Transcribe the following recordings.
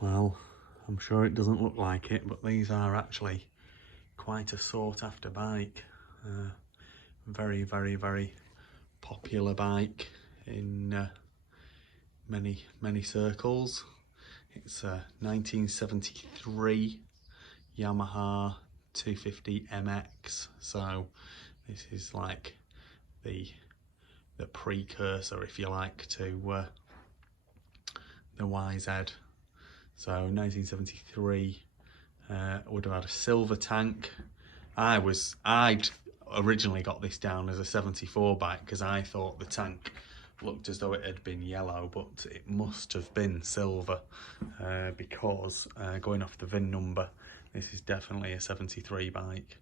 Well, I'm sure it doesn't look like it, but these are actually quite a sought after bike. Very, very, very popular bike in many circles. It's a 1973 Yamaha 250 MX, so this is like the precursor, if you like, to the YZ. So 1973, would have had a silver tank. I'd originally got this down as a 74 bike because I thought the tank looked as though it had been yellow, but it must have been silver because going off the VIN number, this is definitely a 73 bike.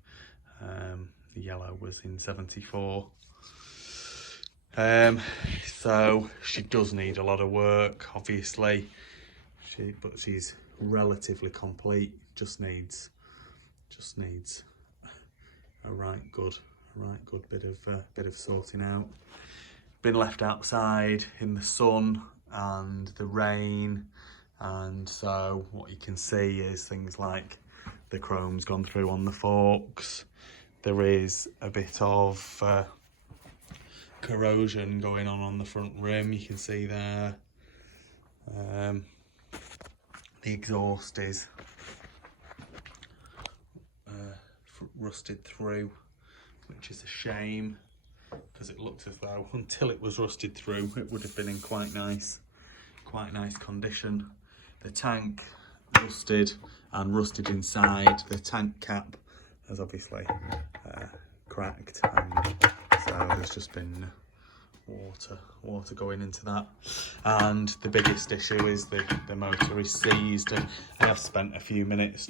The yellow was in 74. So she does need a lot of work, obviously. But she's relatively complete. Just needs a right good bit of sorting out. Been left outside in the sun and the rain, and so what you can see is things like the chrome's gone through on the forks. There is a bit of corrosion going on the front rim, you can see there. The exhaust is rusted through, which is a shame because it looks as though until it was rusted through it would have been in quite nice condition. The tank rusted inside. The tank cap has obviously cracked, and so there's just been water going into that. And the biggest issue is the motor is seized, and I have spent a few minutes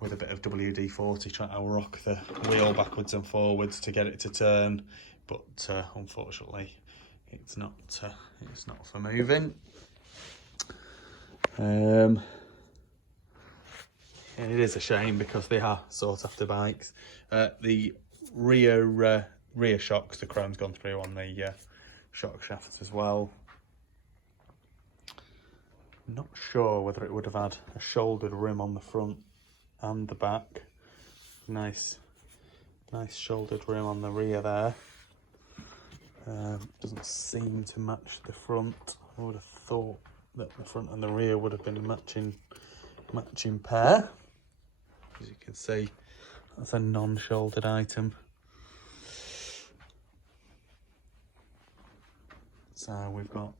with a bit of WD-40 trying to rock the wheel backwards and forwards to get it to turn, but unfortunately it's not for moving. And it is a shame because they are sought after bikes. The rear shocks, the chrome's gone through on the shock shafts as well. Not sure whether it would have had a shouldered rim on the front and the back. Nice shouldered rim on the rear there. Doesn't seem to match the front. I would have thought that the front and the rear would have been a matching pair. As you can see, that's a non-shouldered item. So we've got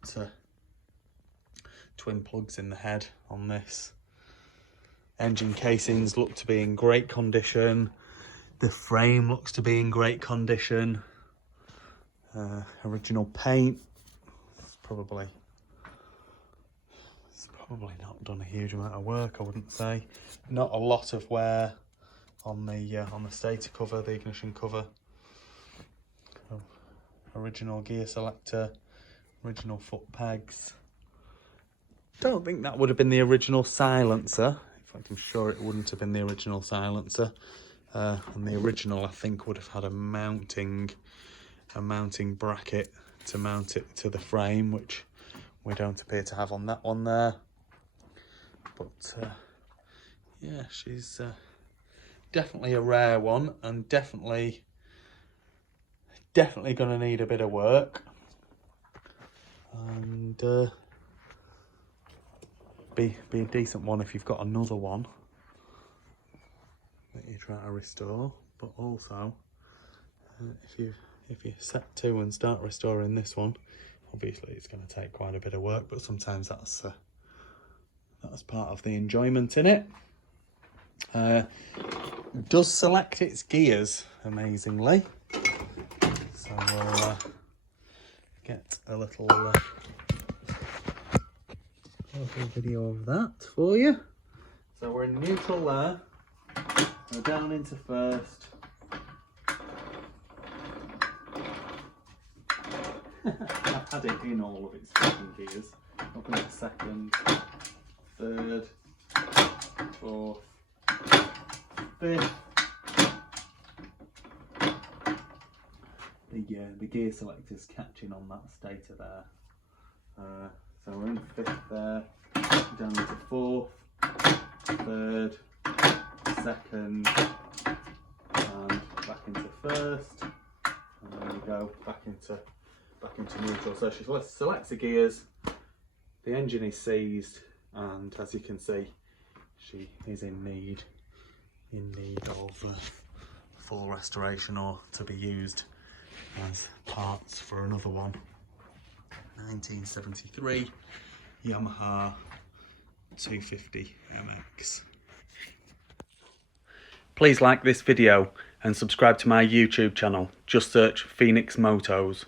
twin plugs in the head on this. Engine casings look to be in great condition. The frame looks to be in great condition. Original paint. It's probably not done a huge amount of work, I wouldn't say. Not a lot of wear on the stator cover, the ignition cover. Original gear selector, original foot pegs. Don't think that would have been the original silencer. In fact, I'm sure it wouldn't have been the original silencer. And the original, I think, would have had a mounting bracket to mount it to the frame, which we don't appear to have on that one there. But yeah, she's definitely a rare one, and definitely going to need a bit of work. And be a decent one if you've got another one that you try to restore. But also, if you set to and start restoring this one, obviously it's going to take quite a bit of work, but sometimes that's part of the enjoyment in it. Does select its gears amazingly, so we'll get a little video of that for you. So we're in neutral there, we're down into first. I've had it in all of its fucking gears. Up into second, third, fourth, fifth. The gear selector's catching on that stator there. So we're in fifth there. down into fourth, third, second, and back into first. And there we go, back into neutral. So she selects the gears, the engine is seized, and as you can see, she is in need of full restoration or to be used as parts for another one. 1973 Yamaha 250 MX. Please like this video and subscribe to my YouTube channel. Just search Phoenix Motos.